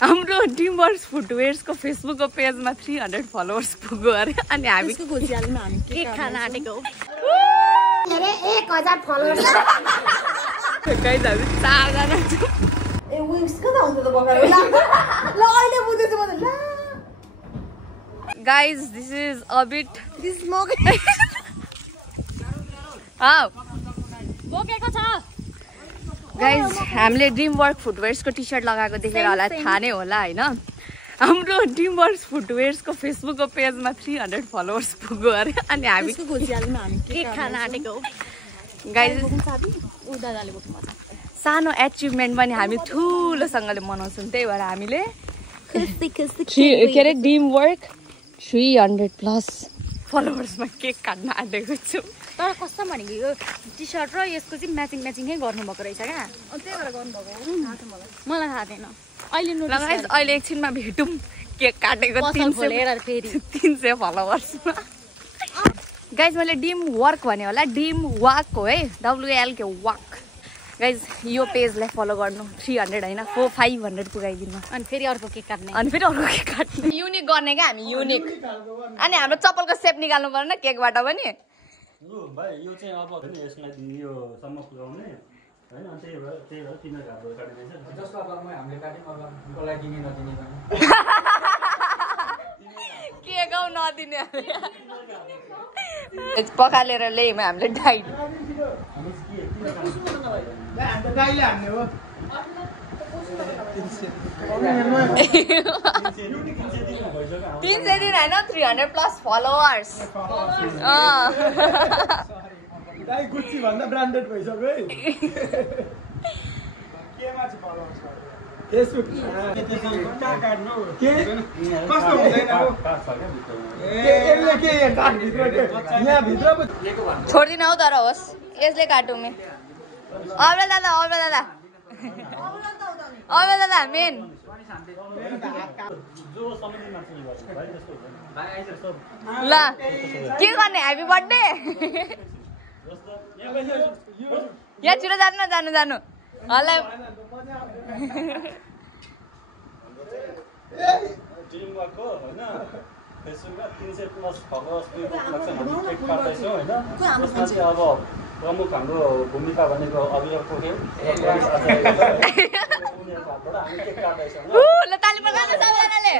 हाम्रो ड्रिमवर्क्स फुटवेयर्सको फेसबुकको पेजमा 300 फलोवर्स पुग्यो अरे अनि हामी केक खान आँटेको अरे 1000 फलोवर्स गाइस हामी 4 जना छौं ए विङ्स कता हुन्छ त बगाएर ल अहिले बुझेछु म त ल guys this is a bit this mug बोकेको छ गाइस हामीले ड्रिमवर्क फुटवेयर्सको टी-शर्ट लगाएको देखेर होला थाहा नै होला हैन हाम्रो ड्रिमवर्क्स फुटवेयर्सको फेसबुकको पेजमा 300 फलोवर्स पुग्यो अरे अनि हामी केक खान आँटेको गाइस सानो एचिभमेन्ट पनि हामी ठुलोसँगले मनाउँछौँ त्यही भएर हामीले के अरे ड्रिमवर्क 300+ फलोवर्समा केक काट्न आँटेको छौँ तर कस्तो भनेको यो टी-शर्ट र यसको चाहिँ म्याचिङै गर्नुभएको रहेछ क्या त्यही भएर गर्नुभएको मलाई थाहा थिएन अहिले एकछिनमा भेटौँ केक काटेको 300 फलोवर्समा गाइज मैले ड्रिम वर्क भने होला ड्रिम वाक हो है WAL के वाक गाइज यो पेजलाई फलो गर्नु 300 होइन 500 पुगाइदिनु अनि फेरि अर्को केक काट्ने युनिक गर्ने क्या हामी युनिक अनि हाम्रो चप्पलको सेप निकाल्नु पर्दैन केकबाट पनि भाइ यो चाहिँ अब यसलाई यो सम्म पुगाउने हैन अनि त्यही भएर तिनीहरुको हातबाट काटिदिन्छ जसको अब हामीले काट्यौं अब उनकोलाई दिने नदिने के गाउँ नदिने पकालेर ल्यायौँ हामीले डाइट गाईले हान्ने हो 300 दिन होइन 300+ फलोवर्स गाई गुच्ची भन्दा ब्रान्डेड भइसक्यो है केमा चाहिँ फलोवर्स फेसबुक के कस्तो हुँदैन यसले के काट भित्र के यहाँ भित्र छोड्दिन हौ तर होस् यसले काटौँ मे अब्रा दादा मेन ल के गर्ने ह्यापी बर्थडे यहाँ छिटो जानु हल्ला ड्रिमवर्कको हैन फेसबुकमा 300+ फलोवर्स केक काट्दैछौँ हैन त्यसमा चाहिँ अब प्रमुख हाम्रो भूमिका भनेको अभिनव पोखरेल उनीहरुको हातबाट हामी केक काट्दैछौँ ल ताली बजाउनु सबैजनाले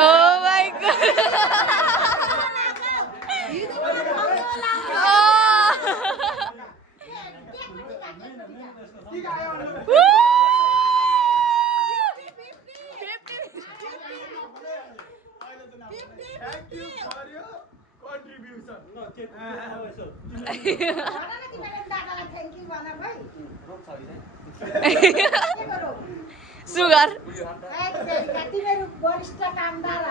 Oh my god! Thank you for your contribution. Sugar वरिष्ठ कामदार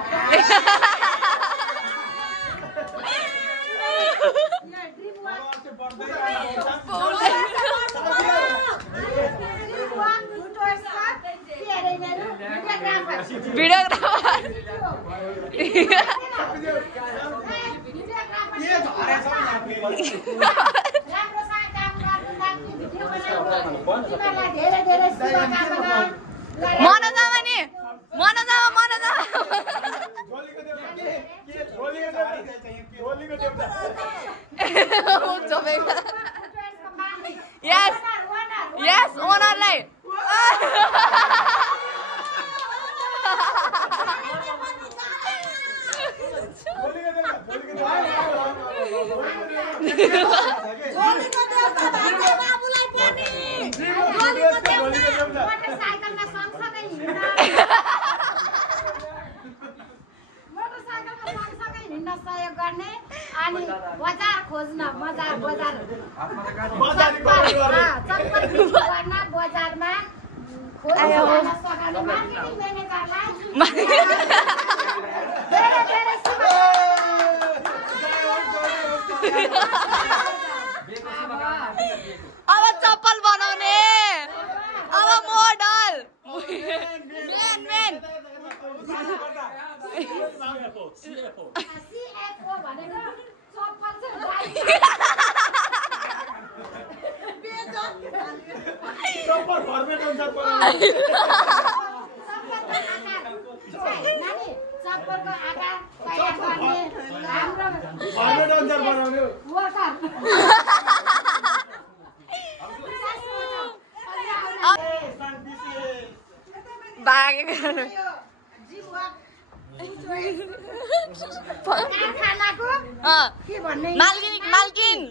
Yes, onerलाई सहयोग गर्ने अनि बजार खोज्न बजारमा खोज्न मार्केटिङ म्यानेजरलाई अब चप्पल बनाउने अब मोडल मेन चप्पलको आकार तयार गर्ने हाम्रो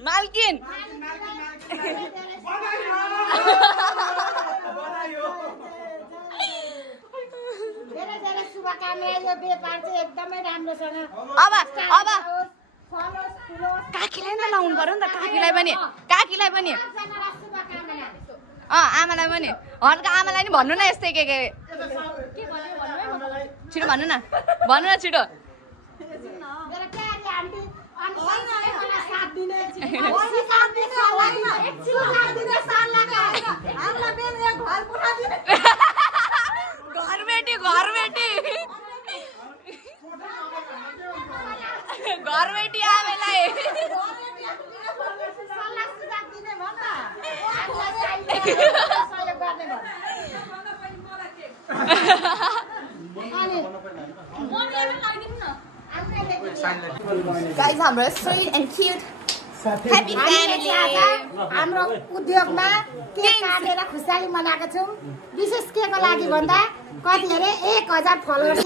मालकिन धेरै धेरै शुभकामना। यो व्यापार चाहिँ एकदमै राम्रोसँग अब काकीलाई पनि त लाउनु पर्यो नि त काकीलाई पनि आमालाई पनि हल्का आमालाई नि भन्नु न यस्तै के छिटो भन्नु न छिटो घर बेटी आमेलाई Guys, हाम्रो sweet and cute happy family हाम्रो उद्योगमा केक काटेर खुशाली मनाएको छौँ। विशेष के को लागि भन्दा कति अरे 1000 फलोअर्स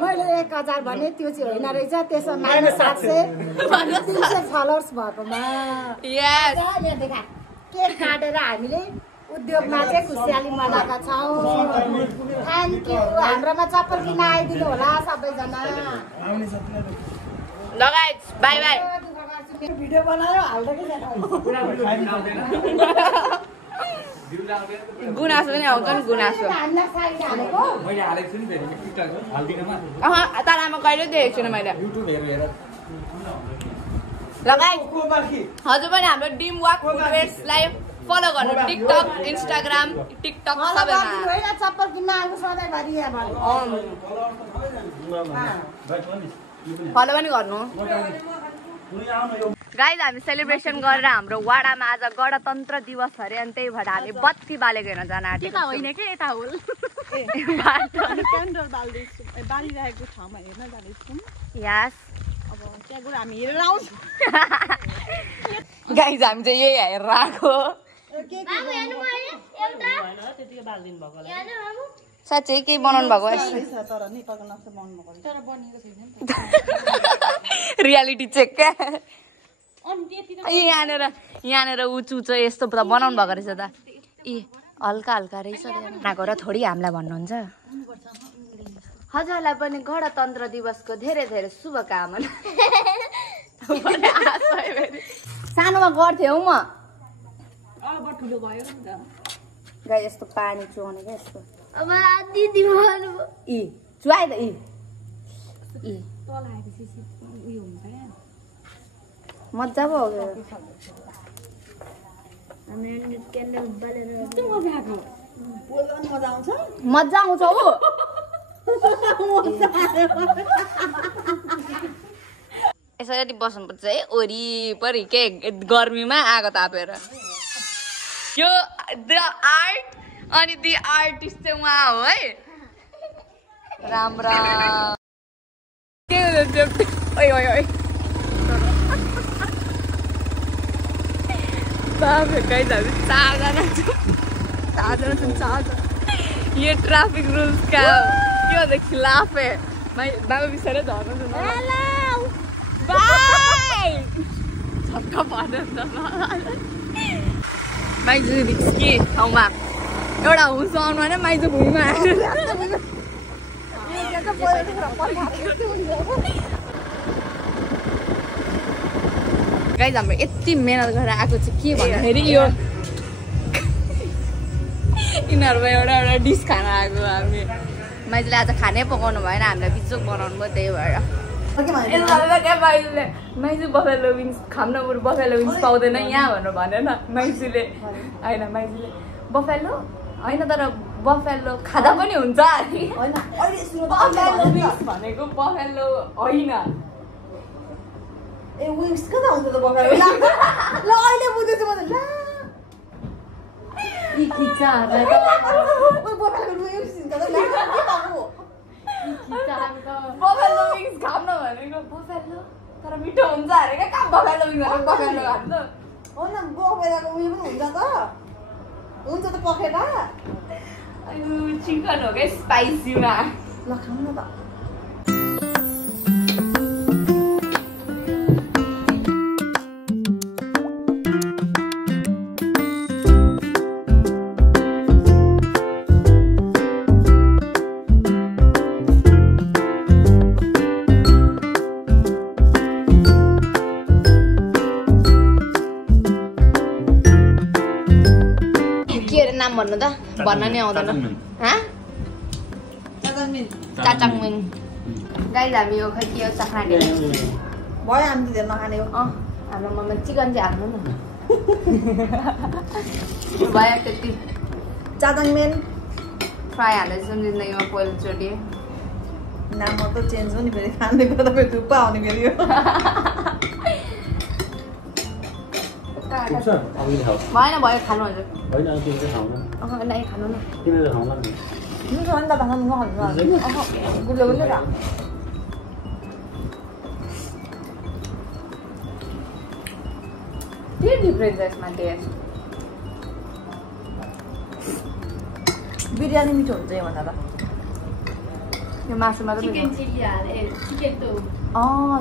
मैले 1000 भने त्यो चाहिँ होइन रहेछ। त्यसो -700 300 फलोअर्स भएकोमा देखा केक काटेर हामीले उद्योगमा चाहिँ खुसियाली मनाएका छौँ। Thank you. हाम्रोमा चप्पल किन आइदिनु होला सबैजना। लगाइज बाई बाई। भिडियो बनायो हाल्दै गुनासो पनि आउँछ नि गुनासो। तर आमा कहिले देखेको छुइनँ मैले। लगाइज हजुर पनि हाम्रो ड्रिम वाक फुटवेयर्सलाई फलो गर्नु टिकटक इन्स्टाग्राम टिकटक सबैमा। चप्पल किन्न आएको सधैँभरि फलो पनि गर्नु। गाइज हामी सेलिब्रेसन गरेर हाम्रो वाडामा आज गणतन्त्र दिवस अरे अनि त्यही भएर हामी बत्ती बालेको हेर्न जान आँटेको होइन कि यता होल बालिरहेको ठाउँमा हेर्न जाँदैछौँ। यस अब त्यहाँ हामी हेरेर आउँछ। गाइज हामी चाहिँ यही हेरेर आएको। साँच्चै केही बनाउनु भएको रियालिटी चेक क्या। यहाँनिर उचु यस्तो त बनाउनु भएको रहेछ त। हल्का हल्का रहेछ बनाएको र थोरै हामीलाई भन्नुहुन्छ। हजुरलाई पनि गणतन्त्र दिवसको धेरै धेरै शुभकामना। सानोमा गर्थेँ हौ म। गाई यस्तो पानी चुहाउने क्या यस्तो। चुहाए त मजा पो हो। मजा आउँछ हो। यसरी बस्नुपर्छ है वरिपरि के गर्मीमा आगो तापेर। यो द आर्ट अनि द आर्टिस्ट चाहिँ उहाँ हो है। राम राम। ये ट्रैफिक रूल्स का क्यों दे खिलाफ है। बाबा भी सारे धर्म बाय सबका पादन माइजू बिस्की ठाउँमा एउटा हुन्छ आउनु होइन माइजू भुइँमा गाइस हाम्रो यति मेहनत गरेर आएको चाहिँ के भन्दाखेरि यो यिनीहरूको एउटा डिस खान आएको हामी माइजूले आज खानै पकाउनु भएन हामीलाई बिचोक बनाउनु भयो त्यही भएर माइजू बफेलो विङ्स खाम न बरु बफेलो विङ्स पाउँदैन यहाँ भनेर भनेन माइजूले होइन माइजूले बफेलो होइन तर बफेलो खाँदा पनि हुन्छ बफेलो विङ्स भनेको बफेलो होइन ए विङ्स कता हुन्छ त बफेलो ल अहिले बुझेछु म त यी खिच्चा बफेलो विङ्स खाम न भनेको बफेलो तर मिठो हुन्छ अरे क्या कहाँ बफेलो विङ्स भनेको बफेलो खान्छ हो न बफेलोको उयो पनि हुन्छ त पखेटा चिकन हो क्या स्पाइसीमा ल खाउँ न त नाम भन्नु त भन्न नि आउँदैन चाचाङमिन गाइस हामी यो खै के हो चखाने भयो हामी धेरै नखाने हो हाम्रो मम्मी चिकन चाहिँ हाल्नु न भयो त्यति चाचाङमेन फ्राई हाल्दैछौँ जिन्दगीमा पहिलोचोटि नाम मात्र चेन्ज हो नि फेरि खाने गर्दा फेरि थुक्पा आउने फेरि हो भएन भयो खानु हजुर होइन त्यो चाहिँ खाउँ नै खानु न तिमीले खाउँला नि हुन्छ नि त खानु गुलियो गुलियो खा के डिफरेन्स यसमा टेस्ट बिरयानी मिठो हुन्छ योभन्दा त यो मासुमा त चिकन चिल्ली हाले चिकन त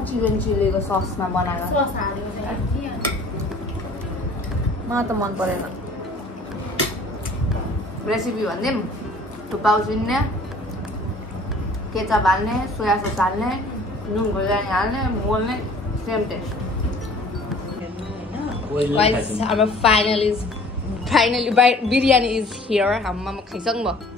चिकन चिल्लीको ससमा बनाएर सस हालेको चाहिँ मलाई त मन परेन रेसिपी भनिदिउँ थुक्पा उसिन्ने केचप हाल्ने सोया सस हाल्ने नुन खोर्सानी हाल्ने मोल्ने सेम टेस्ट हाम्रो फाइनली बिरयानी इज हियर हाम्रो खाइसक्नु भयो